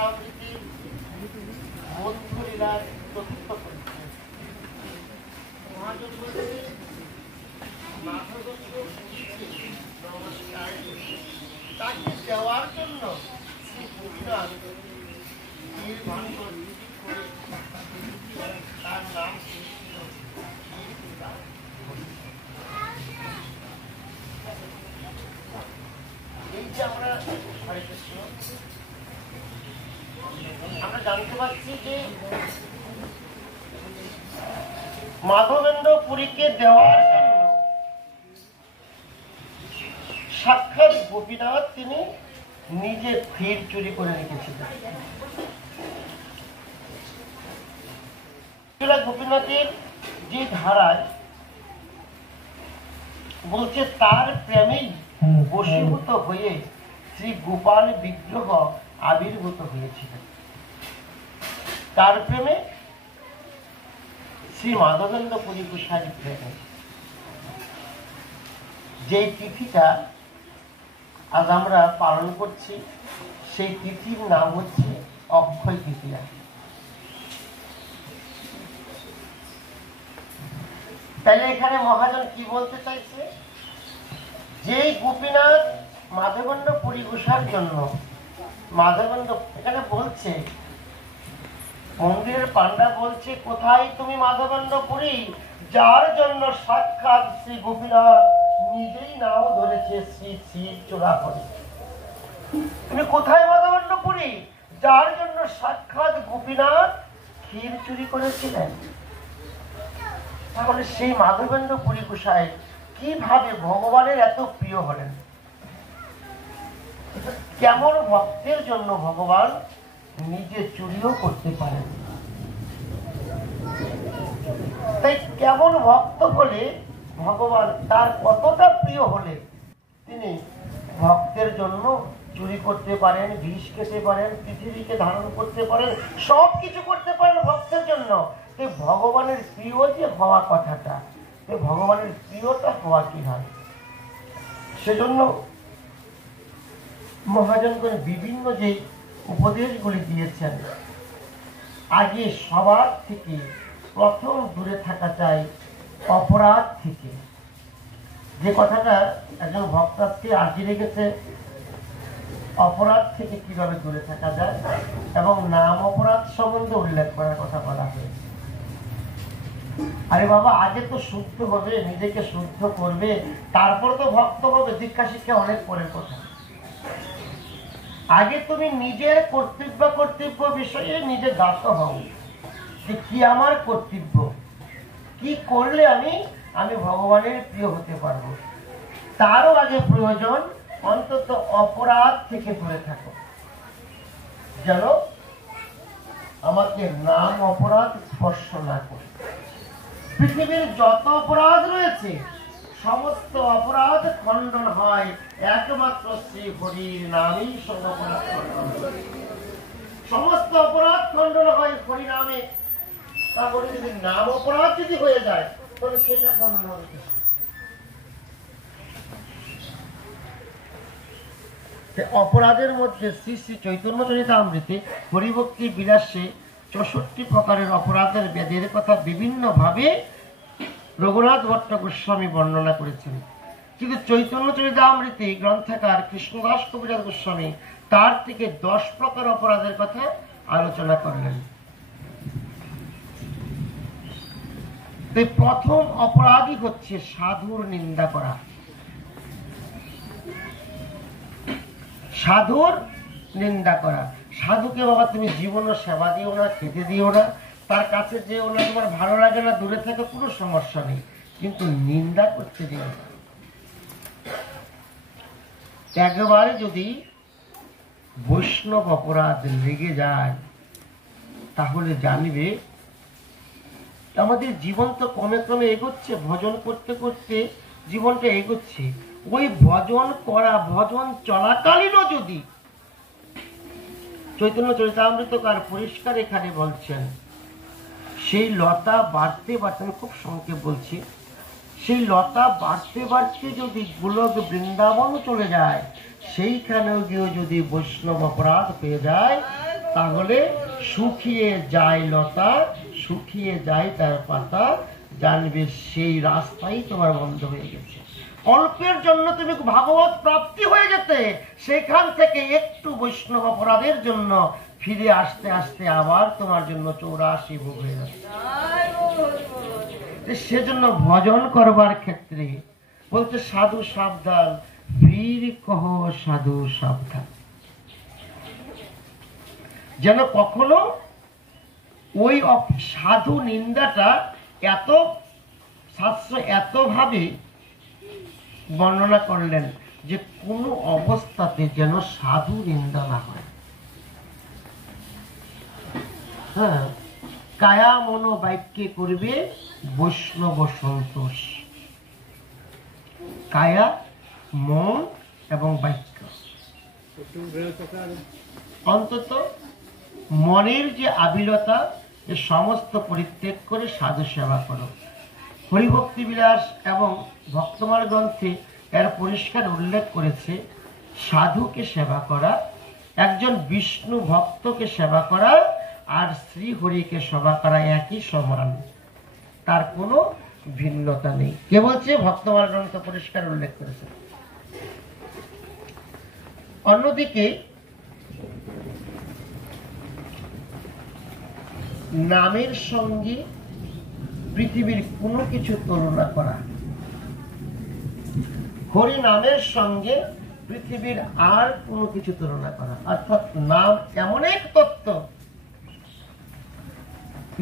চরিতামৃতি বন্ধুলীলার চতুর্থ পরিচয়। মহাজন বলছে মাধবকে নমস্কার তাকে দেওয়ার জন্য শ্রী গোপীনাথ তার নাম এই যে আমরা হরে কৃষ্ণ আমরা জানতে পারছি যে মাধবেন্দ্র পুরীকে দেওয়ার জন্য সাক্ষাৎ গোপীনাথ তিনি নিজে ক্ষীর চুরি করে রেখেছিলেন। গোপীনাথের যে ধারায় বলছে তার প্রেমেই বশীভূত হয়ে শ্রী গোপাল বিগ্রহ আবির্ভূত হয়েছিলেন। তার প্রেমে শ্রী মাধবেন্দ্র পুরী গোসাই প্রেমে যে তিথিটা আজ আমরা পালন করছি সেই তিথির নাম হচ্ছে অক্ষয় তৃতীয়া। তাহলে এখানে মহাজন কি বলতে চাইছে, যে গোপীনাথ মাধবেন্দ্র পুরী গোসাইর জন্য মাধবেন্দ্র এখানে বলছে, মন্দিরের পান্ডা বলছে কোথায় তুমি মাধবেন্দ্র পুরী, যার জন্য সাক্ষাৎ শ্রী গোপীনাথ নিজেই নাও ধরেছে শ্রী শ্রী চূড়া করে। তুমি কোথায় মাধবেন্দ্র পুরী, যার জন্য সাক্ষাৎ গোপীনাথ ক্ষীর চুরি করেছিলেন। তাহলে সেই মাধবেন্দ্র পুরী গোসাই কিভাবে ভগবানের এত প্রিয় হলেন, কেমন ভক্তের জন্য ভগবান নিজে চুরিও করতে পারেন। তাই কেমন ভক্ত হলে ভগবান তার কতটা প্রিয় হলে তিনি ভক্তের জন্য চুরি করতে পারেন, বিষ খেতে পারেন, পৃথিবীকে ধারণ করতে পারেন, সব কিছু করতে পারেন ভক্তের জন্য। ভগবানের প্রিয় যে হওয়া কথাটা, ভগবানের প্রিয়টা হওয়া কি হয়, সেজন্য মহাজনগণ বিভিন্ন যে উপদেশগুলি দিয়েছেন। আগে সবার থেকে প্রথম দূরে থাকা চাই অপরাধ থেকে। যে কথাটা একজন ভক্তকে আজি রেখেছে, অপরাধ থেকে কিভাবে দূরে থাকা যায় এবং নাম অপরাধ সম্বন্ধে উল্লেখ করার কথা বলা হয়েছে। আরে বাবা, আগে তো শুদ্ধ হবে, নিজেকে শুদ্ধ করবে, তারপর তো ভক্ত হবে। দীক্ষা শিক্ষা অনেক পরের কথা। আগে তুমি নিজের কর্তব্য বিষয়ে নিজে জ্ঞাত হও যে কি আমার কর্তব্য, কি করলে আমি ভগবানের প্রিয় হতে পারবো। তারও আগে প্রয়োজন অন্তত অপরাধ থেকে দূরে থাকো, যেন আমাকে নাম অপরাধ স্পর্শ না করে। পৃথিবীর যত অপরাধ রয়েছে সমস্ত অপরাধ খণ্ডন হয় একমাত্র শ্রী হরির নামেই। সমস্ত অপরাধ খণ্ডন হয় হরি নামে। তারপরে যদি নাম অপরাধ যদি হয়ে যায় তাহলে সেটা খণ্ডন হবে। অপরাধের মধ্যে শ্রী শ্রী চৈতন্য চরিতামৃতে হরিভক্তি বিলাসে 64 প্রকারের অপরাধের বেদের কথা বিভিন্ন ভাবে রঘুনাথ ভট্ট গোস্বামী বর্ণনা করেছেন। কিন্তু চৈতন্য চরিতামৃতে গ্রন্থকার কৃষ্ণদাস কবিরাজ গোস্বামী তার থেকে 10 প্রকার অপরাধের কথা আলোচনা করলেন। প্রথম অপরাধই হচ্ছে সাধুর নিন্দা করা। সাধুর নিন্দা করা। সাধুকে বাবা তুমি জীবনে সেবা দিও না, খেতে দিও না, তার কাছে যেও না, তোমার ভালো লাগে না, দূরে থেকে কোনো সমস্যা নেই, কিন্তু নিন্দা করতে দিও না। একবারে যদি বৈষ্ণব অপরাধ লেগে যায় তাহলে জানবে আমাদের জীবন তো ক্রমে ক্রমে এগোচ্ছে, ভজন করতে করতে জীবনটা এগোচ্ছে। ওই ভজন চলাকালীনও যদি চৈতন্য চরিতামৃতকার পরিষ্কার এখানে বলছেন সেই লতা বাড়তে বাড়তে, আমি খুব সংক্ষেপ বলছি, সেই লতা বাড়তে বাড়তে যদি গোলক বৃন্দাবন চলে যায়, সেইখানেও গিয়েও যদি বৈষ্ণব অপরাধ পেয়ে যায় তাহলে শুকিয়ে যায় লতা, শুকিয়ে যায় তার পাতা, জানবে সেই রাস্তাই তোমার বন্ধ হয়ে গেছে। অল্পের জন্য তুমি ভাগবত প্রাপ্তি হয়ে যেতে, সেখান থেকে একটু বৈষ্ণব অপরাধের জন্য ফিরে আসতে আসতে আবার তোমার জন্য 84 ভোগ হয়ে যাচ্ছে। সেজন্য ভজন করবার ক্ষেত্রে বলতে সাধু সাবধান, বীর কহ সাধু সাবধান, যেন কখনো ওই সাধু নিন্দাটা এত শাস্ত্র এত ভাবে বর্ণনা করলেন যে কোন অবস্থাতে যেন সাধু নিন্দা না হয়। হ্যাঁ, কায়া মনো বাক্যে করবে বৈষ্ণব সন্তোষ। কায়া, মন এবং বাক্য, অন্তত মনের যে আবিলতা, এ সমস্ত পরিত্যাগ করে সাধু সেবা করো। হরিভক্তি বিলাস এবং ভক্তমাল গ্রন্থে এর পরিষ্কার উল্লেখ করেছে, সাধুকে সেবা করা, একজন বিষ্ণু ভক্তকে সেবা করা আর শ্রী হরিকে সেবা করা একই সমান, তার কোনো ভিন্নতা নেই। কে বলছে? ভক্তমাল গ্রন্থ পরিষ্কার উল্লেখ করেছে। অন্যদিকে নামের সঙ্গে পৃথিবীর কোনো কিছু তুলনা করা, হরি নামের সঙ্গে পৃথিবীর আর কোনো কিছু তুলনা করা, অর্থাৎ নাম এমন এক তত্ত্ব,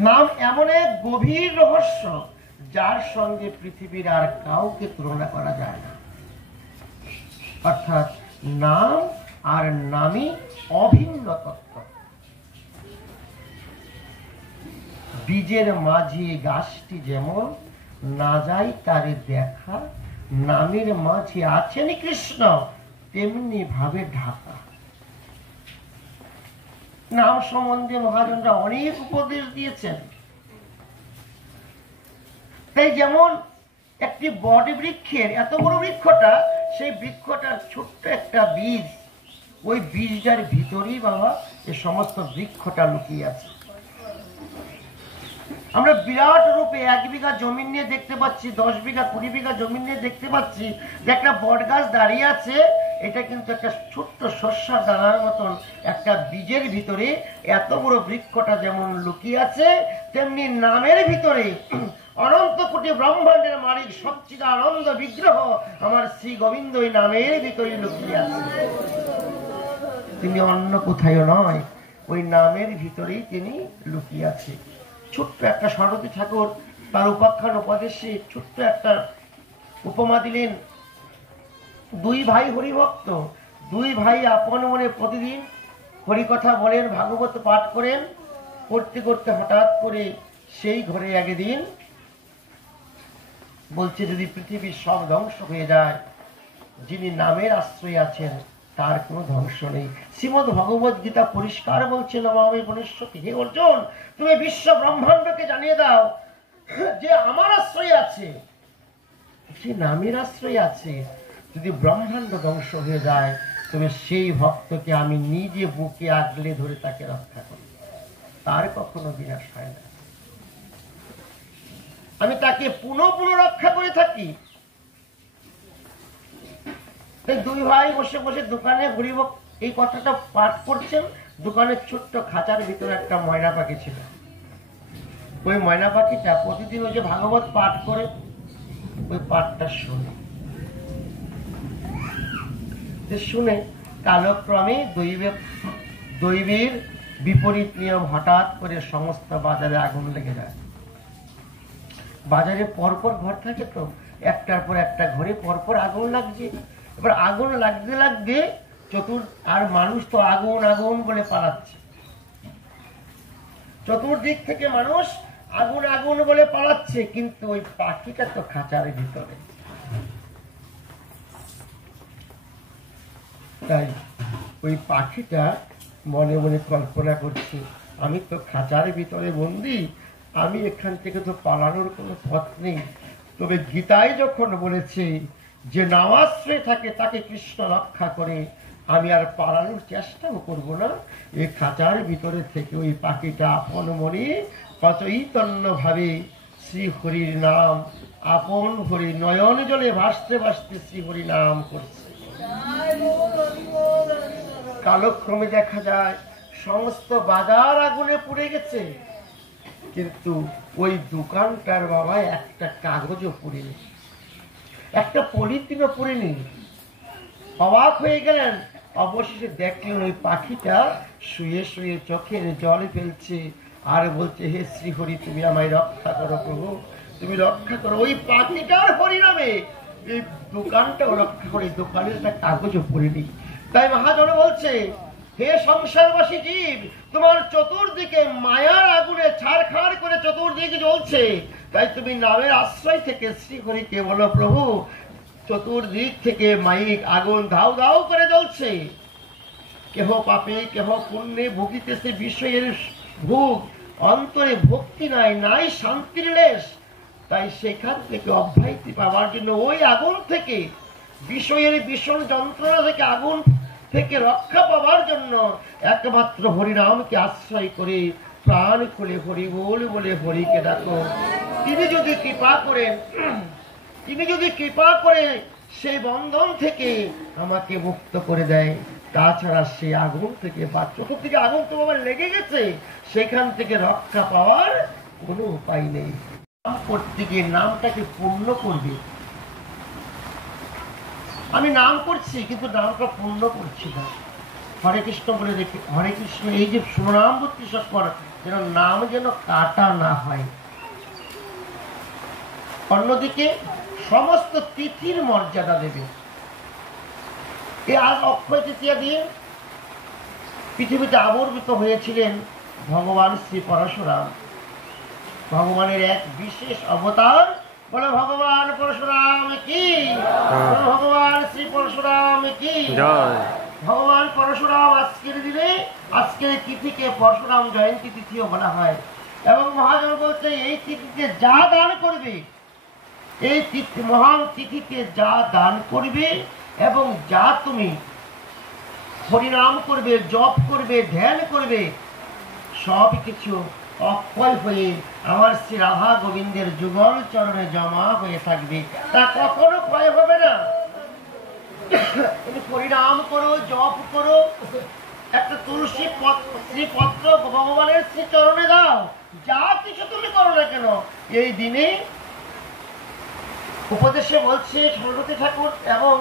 নাম এমন এক গভীর রহস্য, যার সঙ্গে পৃথিবীর আর কাউকে তুলনা করা যায় না। অর্থাৎ নাম আর নামই অভিন্ন তত্ত্ব। বীজের মাঝে গাছটি যেমন না যায় তারে দেখা, নামের মাঝে আছেন কৃষ্ণ তেমনি ভাবে ঢাকা। নাম সম্বন্ধে মহাজনরা অনেক উপদেশ দিয়েছেন। তাই যেমন একটি বট বৃক্ষের এত বড় বৃক্ষটা, সেই বৃক্ষটার ছোট্ট একটা বীজ, ওই বীজটার ভিতরেই বাবা এই সমস্ত বৃক্ষটা লুকিয়ে আছে। আমরা বিরাট রূপে 1 বিঘা জমি নিয়ে দেখতে পাচ্ছি, 10 বিঘা 20 বিঘা জমি নিয়ে দেখতে পাচ্ছি যে একটা বট গাছ দাঁড়িয়ে আছে। এটা কিন্তু একটা ছোট্ট শস্যার দানার মতন একটা বীজের ভিতরে এত বড় বৃক্ষটা যেমন লুকিয়ে আছে, তেমনি নামের ভিতরে অনন্ত কোটি ব্রহ্মাণ্ডের মালিক সচ্চিদানন্দ বিগ্রহ আমার শ্রী গোবিন্দ ওই নামের ভিতরে লুকিয়ে আছে। তিনি অন্য কোথাও নয়, ওই নামের ভিতরেই তিনি লুকিয়ে আছে। ছোট্ট একটা সরস্বতী ঠাকুর তার উপাখ্যান উপদেশে ছোট্ট একটা উপমা দিলেন। 2 ভাই হরিভক্ত, 2 ভাই আপন মনে প্রতিদিন হরিকথা বলেন, ভাগবত পাঠ করেন। করতে করতে হঠাৎ করে সেই ঘরে একদিন বলছে, যদি পৃথিবীর সব ধ্বংস হয়ে যায়, যিনি নামের আশ্রয় আছেন তার কোনো ধ্বংস নেই। শ্রীমদ্ ভগবত গীতা পরিষ্কার বলছে, নমামি বনস্পতি, হে অর্জুন, তুমি বিশ্ব ব্রহ্মাণ্ডকে জানিয়ে দাও যে আমার আশ্রয় আছে, সে নামের আশ্রয় আছে। যদি ব্রহ্মাণ্ড ধ্বংস হয়ে যায়, তবে সেই ভক্তকে আমি নিজে বুকে আগলে ধরে তাকে রক্ষা করি, তার কখনো বিনাশ হয় না। আমি তাকে পুনঃ পুনঃ রক্ষা করে থাকি। 2 ভাই বসে বসে দোকানে হরিভক্ত এই কথাটা পাঠ করছেন। দোকানের ছোট্ট খাঁচার ভিতরে একটা ময়না পাখি ছিল। ওই ময়না পাখিটা প্রতিদিন ওই যে ভাগবত পাঠ করে, ওই পাঠটা শুনে শুনে কালক্রমে দৈবের বিপরীত নিয়ম, হঠাৎ করে সমস্ত বাজারে আগুন লেগে যায়। বাজারে পরপর ঘর থাকে, তো একটার পর একটা ঘরে পরপর আগুন লাগছে। এবার আগুন লাগতে লাগতে আর মানুষ তো আগুন আগুন বলে পালাচ্ছে, চতুর্দিক থেকে মানুষ আগুন আগুন বলে পালাচ্ছে, কিন্তু ওই পাখিটা তো খাঁচার ভিতরে। তাই ওই পাখিটা মনে মনে কল্পনা করছে, আমি তো খাঁচার ভিতরে বন্দি, আমি এখান থেকে তো পালানোর কোনো পথ নেই। তবে গীতায় যখন বলেছে যে নামাশ্রয় থাকে তাকে কৃষ্ণ রক্ষা করে, আমি আর পালানোর চেষ্টাও করব না। এই খাঁচার ভিতরে থেকে ওই পাখিটা আপন মনে অচৈতন্য ভাবে শ্রীহরির নাম আপন হরি নয়ন জলে ভাসতে ভাসতে শ্রীহরি নাম করছে। কালক্রমে দেখা যায় সমস্ত বাজার আগুনে পুড়ে গেছে, কিন্তু ওই দোকানটার বাবা একটা কাগজও পুড়েনি, একটা পলিথিনও পুড়েনি। অবাক হয়ে গেলেন। অবশেষে দেখলেন ওই পাখিটা শুয়ে শুয়ে চোখের জল ফেলছে আর বলছে, হে শ্রীহরি তুমি আমায় রক্ষা করো প্রভু, তুমি রক্ষা করো। ওই পাখিটার হরিনামে এই দোকানটাও রক্ষা করে, দোকানের একটা কাগজও পড়েনি। তাই মহাজন বলছে, হে সংসারবাসী জীব, তোমার চতুর্দিকে মায়ার আগুনে ছাড়খাড় করে চতুর্দিকে জ্বলছে, তাই তুমি নামের আশ্রয় থেকে শ্রীহরিকে বলো, প্রভু চতুর্দিক থেকে মাইক আগুন ধাউ ধাউ করে জ্বলছে, কেহ পাপে কেহ পুণ্যে ভুগিতেছে বিষয়ের ভোগ, অন্তরে ভক্তি নাই, নাই শান্তির লেশ। তাই সেখান থেকে অব্যাহতি পাওয়ার জন্য ওই আগুন থেকে, বিষয়ের ভীষণ যন্ত্রণা থেকে, আগুন থেকে রক্ষা পাওয়ার জন্য একমাত্র হরিনামকে আশ্রয় করে প্রাণ খুলে হরি বল বলে হরিকে ডাকো। তিনি যদি কৃপা করেন, তিনি যদি কৃপা করে সেই বন্ধন থেকে আমাকে মুক্ত করে দেয়, তাছাড়া সেই আগুন থেকে বা চতুর্দিকে আগুন তো আমার লেগে গেছে, সেখান থেকে রক্ষা পাওয়ার কোনো উপায় নেই। নাম করতে গিয়ে নামটাকে পূর্ণ করবে। আমি নাম করছি কিন্তু নামটা পূর্ণ করছি না। হরে কৃষ্ণ বলে রেখে, হরে কৃষ্ণ এই যে সুনাম ভক্তি সকর, যেন নাম যেন কাটা না হয়। অন্যদিকে সমস্ত তিথির মর্যাদা দেবে। আজ অক্ষয় তৃতীয়া দিয়ে পৃথিবীতে আবির্ভূত হয়েছিলেন ভগবান শ্রী পরশুরাম। ভগবানের এক বিশেষ অবতার। বলে ভগবান পরশুরাম কি, ভগবান শ্রী পরশুরাম কি। ভগবান পরশুরাম আজকের দিনে, আজকের তিথিকে পরশুরাম জয়ন্তী তিথিও বলা হয়। এবং মহাজন বলছে, এই তিথিতে যা দান করবে, এই মহান তিথিতে যা দান করবে এবং যা তুমি হরিনাম করবে, জপ করবে, ধ্যান করবে, সব কিছু অক্ষয় হয়ে আমার শ্রী রাধা গোবিন্দের যুগল চরণে জমা হয়ে থাকবে, তা কখনো ক্ষয় হবে না। তুমি হরিনাম করো, জপ করো, একটা তুলসী শ্রীপত্র ভগবানের শ্রী চরণে দাও, যা কিছু তুমি করো না কেন। এই দিনে উপদেশে বলছে সরস্বতী ঠাকুর এবং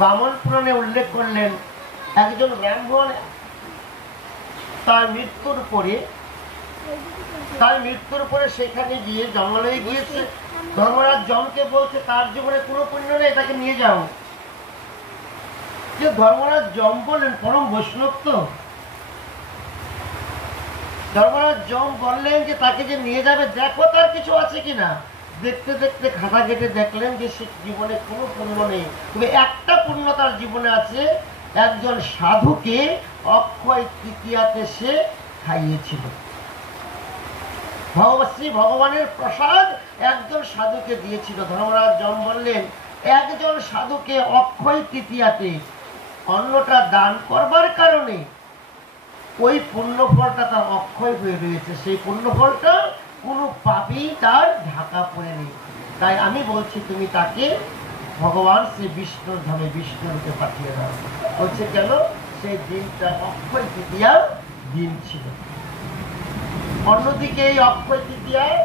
বামন পুরাণে উল্লেখ করলেন, একজন ব্রাহ্মণ তার মৃত্যুর পরে সেখানে গিয়ে জঙ্গলে গিয়েছে। ধর্মরাজ যমকে বলছে তার জীবনে কোনো পুণ্য নেই, তাকে নিয়ে যাও। যে ধর্মরাজ যম বললেন, পরম বৈষ্ণব তো, ধর্মরাজ যম বললেন যে তাকে যে নিয়ে যাবে, দেখো তার কিছু আছে কিনা। দেখতে দেখতে খাতা কেটে দেখলেন যে সে জীবনে কোনো পুণ্য নেই, তবে একটা পুণ্য তার জীবনে আছে। একজন সাধুকে অক্ষয় তৃতীয়াতে সে খাইয়েছিল। শ্রী ভগবানের প্রসাদ একজন সাধুকে দিয়েছিল। ধর্মরাজ যম বললেন, একজন সাধুকে অক্ষয় তৃতীয়াতে অন্নটা দান করবার কারণে ওই পুণ্যফলটা তার অক্ষয় হয়ে রয়েছে, সেই পুণ্যফলটা কোনো পাপী তার ঢাকা পড়ে নেই। তাই আমি বলছি তুমি তাকে ভগবান শ্রী বিষ্ণুর ধামে বিষ্ণুকে পাঠিয়ে দাও। বলছে কেন? সেই দিনটা অক্ষয় তৃতীয়ার দিন ছিল। অন্যদিকে এই অক্ষয় তৃতীয়ায়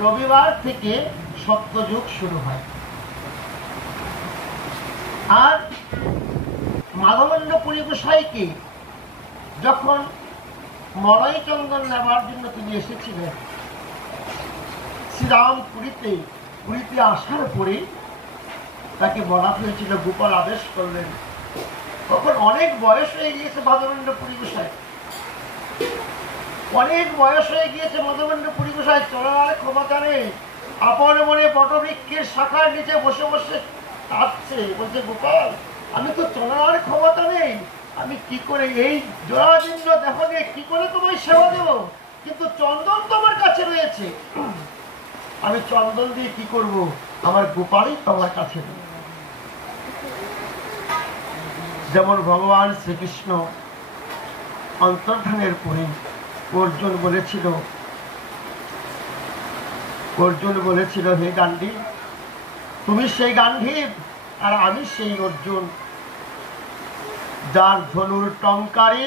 রবিবার থেকে সত্যযুগ শুরু হয়। আর মাধবেন্দ্র পুরী গোসাইকে যখন মলয় চন্দন নেবার জন্য তিনি এসেছিলেন, শ্রীরাম পুরীতে আসার পরে তাকে বলা হয়েছিল, গোপাল আদেশ করলেন। তখন অনেক বয়স হয়ে গিয়েছে মাধবেন্দ্র পুরী গোসাই, অনেক বয়স হয়ে গিয়েছে মাধবেন্দ্র পুরী গোসাই, চলার ক্ষমতা নেই। আপন মনে বটবৃক্ষের শাখার নিচে বসে বসে কাঁদছে, বলছে গোপাল আমি তো চলার ক্ষমতা নেই, আমি কি করে এই জরাজীর্ণ দেহ নিয়ে কি করে তোমায় সেবা দেব? কিন্তু চন্দন তোমার কাছে রয়েছে, আমি চন্দন দিয়ে কি করব? আমার গোপালই তোমার কাছে নেই। যেমন ভগবান শ্রীকৃষ্ণ অন্তর্ধানের পরে অর্জুন বলেছিল হে গান্ডীব, তুমি সেই গান্ডীব আর আমি সেই অর্জুন, যার ধনুর টঙ্কারে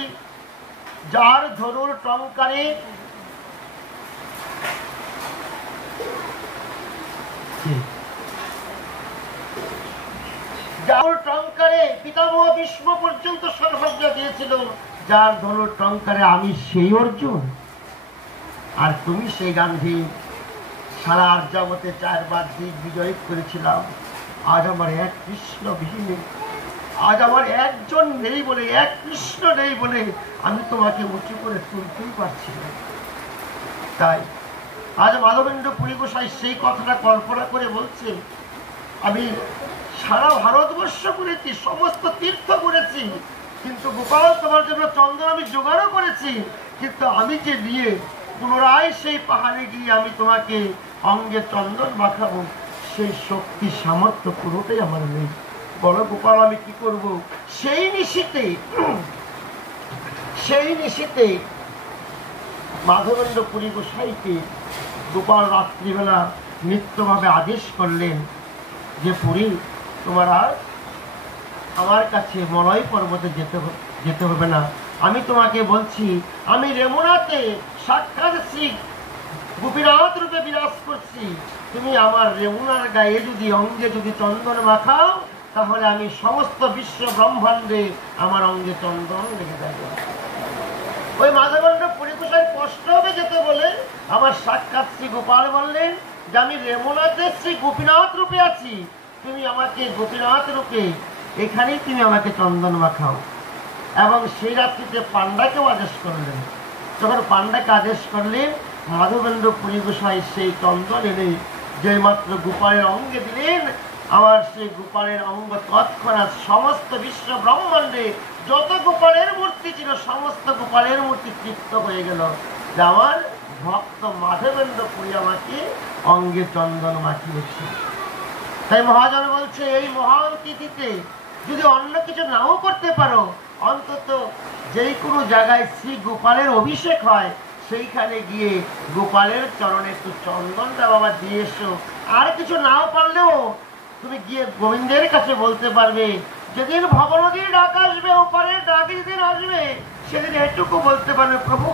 যার টঙ্কারে পিতামহ ভীষ্ম পর্যন্ত সর্বজ্ঞ দিয়েছিল, যার ধনুর টঙ্কারে আমি সেই অর্জুন আর তুমি সেই গান্ধী। সারা আর্যাবতে 4 বার দিক বিজয় করেছিলাম, আজ আমার এক কৃষ্ণ বিহীন, আজ আমার একজন নেই বলে, এক কৃষ্ণ নেই বলে আমি তোমাকে উঁচু করে তুলতেই পারছি না। তাই আজ মাধবেন্দ্র পুরী গোসাই সেই কথাটা কল্পনা করে বলছে, আমি সারা ভারতবর্ষ করেছি, সমস্ত তীর্থ করেছি, কিন্তু গোপাল তোমার জন্য চন্দন আমি জোগাড়ও করেছি, কিন্তু আমি যে নিয়ে পুনরায় সেই পাহাড়ে গিয়ে আমি তোমাকে অঙ্গে চন্দন মাখাবো, সেই শক্তি সামর্থ্য পুরোটাই আমার নেই। বলো গোপাল আমি কি করব? সেই নিশীতে মাধবেন্দ্র পুরী গোসাইকে গোপাল রাত্রিবেলা নিত্যভাবে আদেশ করলেন যে পুরী, তোমার আর আমার কাছে মলয় পর্বতে যেতে হবে না, আমি তোমাকে বলছি আমি রেমুনাতে সাক্ষাৎ শ্রী গোপীনাথ রূপে বিরাজ করছি, তুমি আমার রেমুনার গায়ে যদি অঙ্গে যদি চন্দন মাখাও, তাহলে আমি সমস্ত বিশ্ব ব্রহ্মাণ্ডে আমার অঙ্গে চন্দন লেগে যাবে। ওই মাধবেন্দ্র পুরী গোসাই কষ্ট হবে যেতে বলে আমার সাক্ষাৎ শ্রী গোপাল বললেন যে আমি রেমুনাতে শ্রী গোপীনাথ রূপে আছি, তুমি আমাকে গোপীনাথ রূপে এখানেই তুমি আমাকে চন্দন মাখাও। এবং সেই রাত্রিতে পাণ্ডাকেও আদেশ করলেন। যখন পাণ্ডাকে আদেশ করলেন, মাধবেন্দ্র পুরী গোসাই সেই চন্দন এনে যেই মাত্র গোপালের অঙ্গে দিলেন, আমার সেই গোপালের অঙ্গ তৎক্ষণাৎ সমস্ত বিশ্ব ব্রহ্মাণ্ডে যত গোপালের মূর্তি ছিল সমস্ত গোপালের মূর্তি তৃপ্ত হয়ে গেল যে আমার ভক্ত মাধবেন্দ্র পুরী আমাকে অঙ্গে চন্দন মাখিয়েছে। তাই মহাজন বলছে, এই মহান তিথিতে যদি অন্য কিছু নাও করতে পারো, অন্তত যেই কোনো জায়গায় শ্রী গোপালের অভিষেক হয় সেইখানে গিয়ে গোপালের চরণে একটু চন্দনটা বাবা দিয়ে এসো। আর কিছু নাও পারলেও তুমি গিয়ে গোবিন্দের কাছে বলতে পারবে, যেদিন ভবনদীর ডাক আসবে, ওপারের ডাক যেদিন আসবে, সেদিন এটুকু বলতে পারবে, প্রভু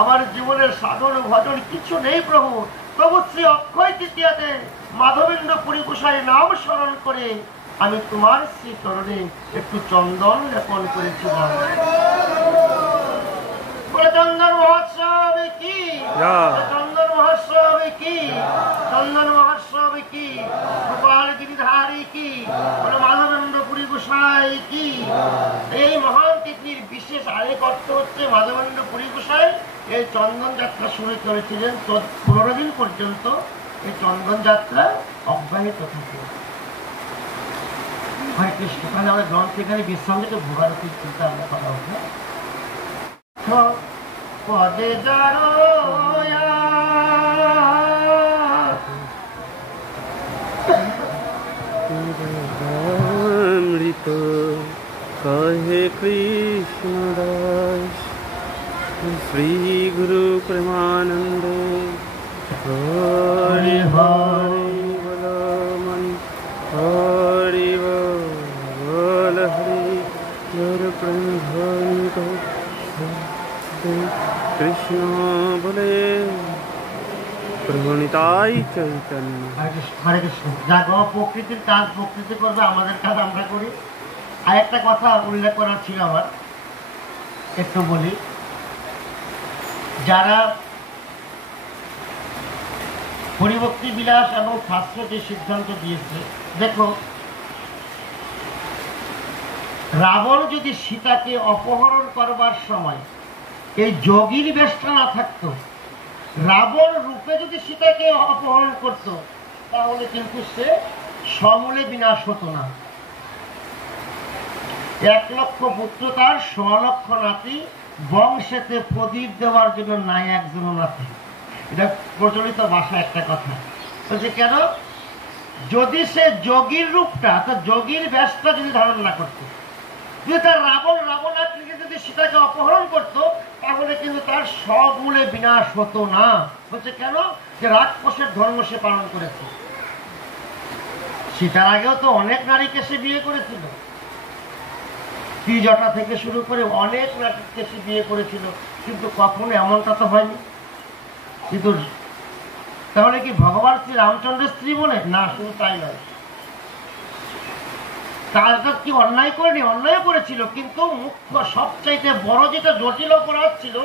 আমার জীবনের সাধন ভজন কিছু নেই প্রভু, প্রভু শ্রী অক্ষয় তৃতীয়াতে মাধবেন্দ্র পুরী গোসাই নাম স্মরণ করে আমি তোমার শ্রী চরণে একটু চন্দন লেপন করেছিলাম। চন্দন মহোৎসব কি, চন্দন মহোৎসব কি, চন্দন মহোৎসব কি, গোপাল গিরিধারী কি, মাধবেন্দ্র পুরী গোসাই কি। এই মহান তিথির বিশেষ আরেক অর্থ হচ্ছে মাধবেন্দ্র পুরী গোসাই এই চন্দন যাত্রা শুরু করেছিলেন, 15 দিন পর্যন্ত এই চন্দন যাত্রা অব্যাহত থাকে। হরে কৃষ্ণ। তাহলে আমরা গ্রন্থেখানে বিশ্রাম থেকে ভোগারতির চিন্তা আমরা করা উঠে পদে অমৃত কহে কৃষ্ণ দাস শ্রী গুরু প্রেমানন্দ হরি হরি বল মন হরি বল হরি হর প্রেম কৃষ্ণ বলে প্রণিতাই চৈতন্য। হরে কৃষ্ণ। যা প্রকৃতির কাজ প্রকৃতি করবে, আমাদের কাজ আমরা করি। আর একটা কথা উল্লেখ করার ছিল আমার, একটু বলি। যারা পরিভক্তি বিলাস এবং শাস্ত্র যে সিদ্ধান্ত দিয়েছে, দেখো রাবণ যদি সীতাকে অপহরণ করবার সময় এই যোগীর বেশটা না থাকতো, রাবণ রূপে যদি সীতাকে অপহরণ করত, তাহলে কিন্তু সে সমূলে বিনাশ হতো না। 1 লক্ষ পুত্র তার 100 লক্ষ নাতি, বংশেতে প্রদীপ দেওয়ার জন্য নাই একজন নাতি। এটা প্রচলিত ভাষা একটা কথা বলছে। কেন? যদি সে যোগীর রূপটা, তো যোগীর বেশটা যদি ধারণ না করত, যদি তার রাবণ আকৃতি যদি সীতাকে অপহরণ করতো তাহলে কিন্তু তার সমূলে বিনাশ হতো না। বলছে কেন? যে রাক্ষসের ধর্ম সে পালন করেছে। সীতার আগেও তো অনেক নারীকে সে বিয়ে করেছিল, ত্রিজটা থেকে শুরু করে অনেক নারীকে সে বিয়ে করেছিল, কিন্তু কখনো এমনটা তো হয়নি। কিন্তু তাহলে কি ভগবান শ্রী রামচন্দ্রের স্ত্রী বলে না? শুধু তাই নয়, কাজটা কি অন্যায় করেনি? অন্যায় করেছিল, কিন্তু মুখ্য সবচাইতে বড় যেটা জটিল অপরাধ ছিল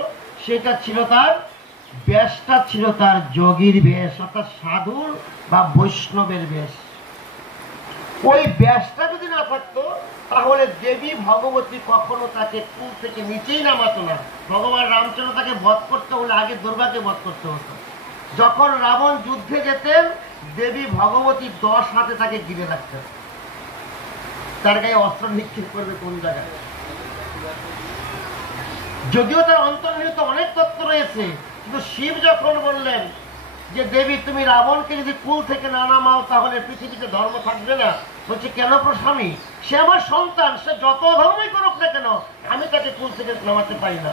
সেটা ছিল তার বেশটা ছিল তার যোগীর বেশ, অর্থাৎ সাধুর বা বৈষ্ণবের বেশ। ওই বেশটা যদি না থাকতো তাহলে দেবী ভগবতী কখনো তাকে কুল থেকে নিচেই নামাতো না। ভগবান রামচন্দ্র তাকে বধ করতে হলে আগে দুর্গাকে বধ করতে হতো। যখন রাবণ যুদ্ধে যেতেন দেবী ভগবতী 10 হাতে তাকে ঘিরে রাখতেন। তার গায়ে অস্ত্র নিক্ষেপ করবে কোন জায়গায়? যদিও তার অন্তর্নিহিত অনেক তত্ত্ব রয়েছে, কিন্তু শিব যখন বললেন যে দেবী তুমি রাবণকে যদি কুল থেকে না নামাও তাহলে পৃথিবীতে ধর্ম থাকবে না, বলছে কেন স্বামী? সে আমার সন্তান, সে যত ধর্মই করুক না কেন আমি তাকে কুল থেকে নামাতে পারি না।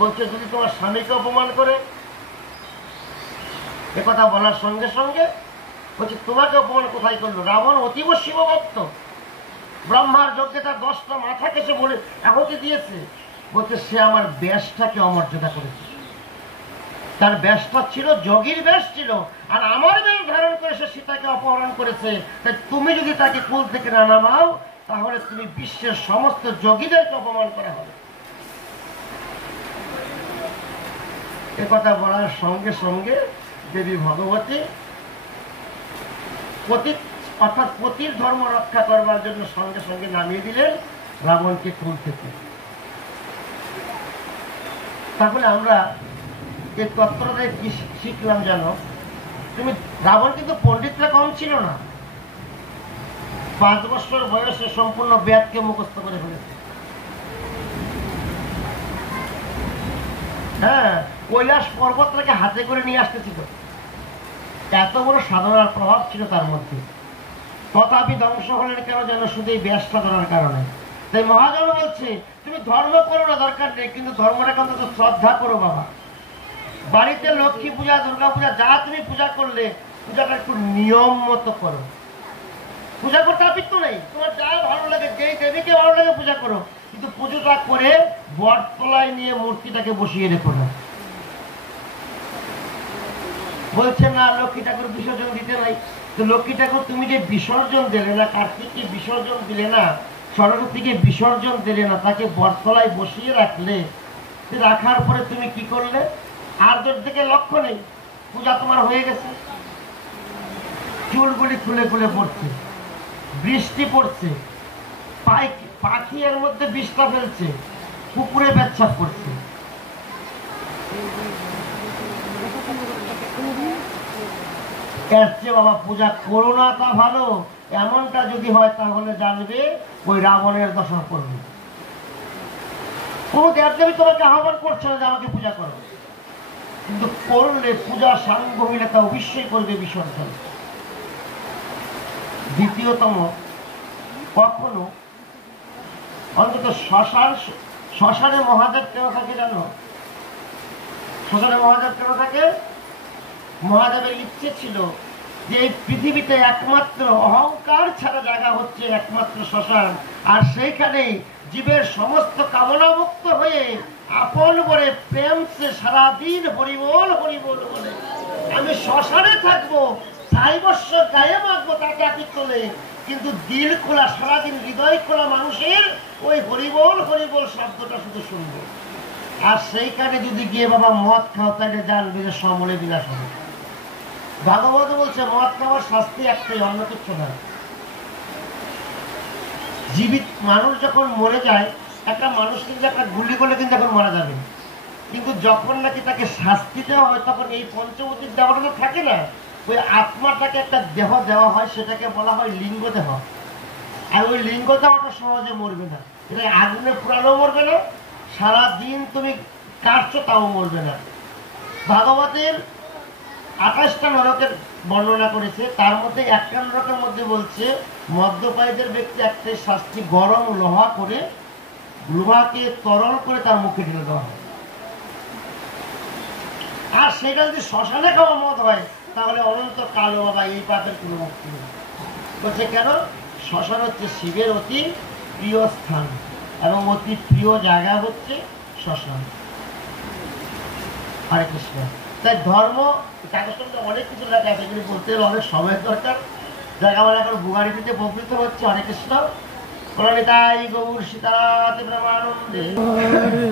বলছে যদি তোমার স্বামীকে অপমান করে, একথা বলার সঙ্গে সঙ্গে বলছে তোমাকে অপমান কোথায় করলো? রাবণ অতীব শিবভক্ত, ব্রহ্মার যজ্ঞে তার 10টা মাথাকে সে বলে আহুতি দিয়েছে। বলছে সে আমার বেশটাকে অমর্যাদা করেছে। তার বেশটা ছিল যোগীর বেশ ছিল, আর আমার বেশ ধারণ করে সে সীতাকে অপহরণ করেছে। তাই তুমি যদি তাকে কুল থেকে না নামাও তাহলে তুমি বিশ্বের সমস্ত যোগীদেরকে অপমান করা হবে। একথা বলার সঙ্গে সঙ্গে দেবী ভগবতী অর্থাৎ পতির ধর্ম রক্ষা করবার জন্য সঙ্গে সঙ্গে নামিয়ে দিলেন রাবণকে কুল থেকে। তাহলে আমরা এই তত্ত্বটাই কি শিখলাম জানো? তুমি রাবণ কিন্তু পণ্ডিতরা কম ছিল না, 5 বছর বয়সে সম্পূর্ণ বেদকে মুখস্থ করে ফেলেছে। হ্যাঁ, কৈলাস পর্বতটাকে হাতে করে নিয়ে আসতেছিল, এত বড় সাধনার প্রভাব ছিল তার মধ্যে। তথাপি ধ্বংস হলেন কেন? যেন শুধু এই ব্যাস সাধনার কারণে। তাই মহাজন বলছে তুমি ধর্ম করো না দরকার নেই, কিন্তু ধর্মটাকে অন্তত শ্রদ্ধা করো বাবা। বাড়িতে লক্ষ্মী পূজা, দুর্গা পূজা যা তুমি পূজা করলে পূজাটা একটু নিয়ম মতো করো। পূজা করতে আপত্তি নেই, তোমার যা ভালো লাগে, যেই দেবীকে ভালো লাগে পূজা করো, কিন্তু পুজোটা করে বটতলায় নিয়ে মূর্তিটাকে বসিয়ে রেখো না। বলছে না লক্ষ্মী ঠাকুর বিসর্জন দিতে নাই, তো লক্ষ্মী ঠাকুর তুমি যে বিসর্জন দিলে না, কার্তিককে বিসর্জন দিলে না, সরস্বতীকে বিসর্জন দিলে না, তাকে বটতলায় বসিয়ে রাখলে, রাখার পরে তুমি কি করলে? আর তোর দিকে লক্ষ্য নেই, পূজা তোমার হয়ে গেছে। চুলগুলি খুলে খুলে পড়ছে, বৃষ্টি পড়ছে, পাখি এর মধ্যে বিষটা ফেলছে, কুকুরে পেচ্ছাপ করছে। বাবা পূজা করো না তা ভালো, এমনটা যদি হয় তাহলে জানবে ওই রাবণের দশা করবে। কোন দেবদেবী তোমাকে আহ্বান করছে না যে আমাকে পূজা করো, কিন্তু করলে পূজা সাংঘমিকতা অবশ্যই করবে বিসর্জন। দ্বিতীয়তম, কখনো অন্তত শ্মশানে মহাদেব কেন থাকে জানো? শ্মশানে মহাদেব কেন থাকে? মহাদেবের ইচ্ছে ছিল যে এই পৃথিবীতে একমাত্র অহংকার ছাড়া জায়গা হচ্ছে একমাত্র শ্মশান, আর সেইখানেই জীবের সমস্ত কামনা মুক্ত হয়ে আপন করে প্রেম সে সারাদিন হরিবোল হরিবোল বলে আমি শ্মশানে থাকবো, সাইবস্য গায়ে মাখবো, তাকে আতিথ্য নেই, কিন্তু দিল খোলা, সারাদিন হৃদয় খোলা মানুষের ওই হরিবোল হরিবোল শব্দটা শুধু শুনবো। আর সেইখানে যদি গিয়ে বাবা মদ খাও তাহলে জানবে যে সমূলে বিনাশ হবে। ভাগবত বলছে মদ খাওয়ার শাস্তি একটাই, অন্য কিছু না। জীবিত মানুষ যখন মরে যায়, একটা মানুষ কিন্তু একটা গুলি করলে কিন্তু এখন মারা যাবে, কিন্তু যখন নাকি তাকে শাস্তি দেওয়া হয় তখন এই পঞ্চবতীর দেওয়াটা তো থাকে না, ওই আত্মাটাকে একটা দেহ দেওয়া হয়, সেটাকে বলা হয় লিঙ্গ দেহ। আর ওই লিঙ্গ দেওয়াটা সহজে মরবে না, এটা আগুনে পুরানো মরবে না, সারাদিন তুমি কাটছো তাও মরবে না। ভাগবতের 28টা নরকের বর্ণনা করেছে, তার মধ্যে একটা নরকের মধ্যে বলছে মদ্যপায়ীদের ব্যক্তি একটা শাস্তি, গরম লোহাকে তরল করে তার মুখে ঢেলে দেওয়া হয়। আর সেটা যদি শ্মশানে খাওয়া মদ হয় তাহলে অনন্ত কালো বাবা এই পাপের কোনো মুক্তি নেই। বলছে কেন? শ্মশান হচ্ছে শিবের অতি প্রিয় স্থান এবং অতি প্রিয় জায়গা হচ্ছে শ্মশান। হরে কৃষ্ণ। তাই ধর্ম কাগজটা অনেক কিছু লেখা আছে, এগুলি বলতে গেলে অনেক সময়ের দরকার। জায়গা আমার এখন বুগাড়িতে প্রবৃত্ত হচ্ছে। হরে কৃষ্ণ। প্রণিতাই গৌর সীতারাতে ব্রহ্মানন্দে। হরে হরে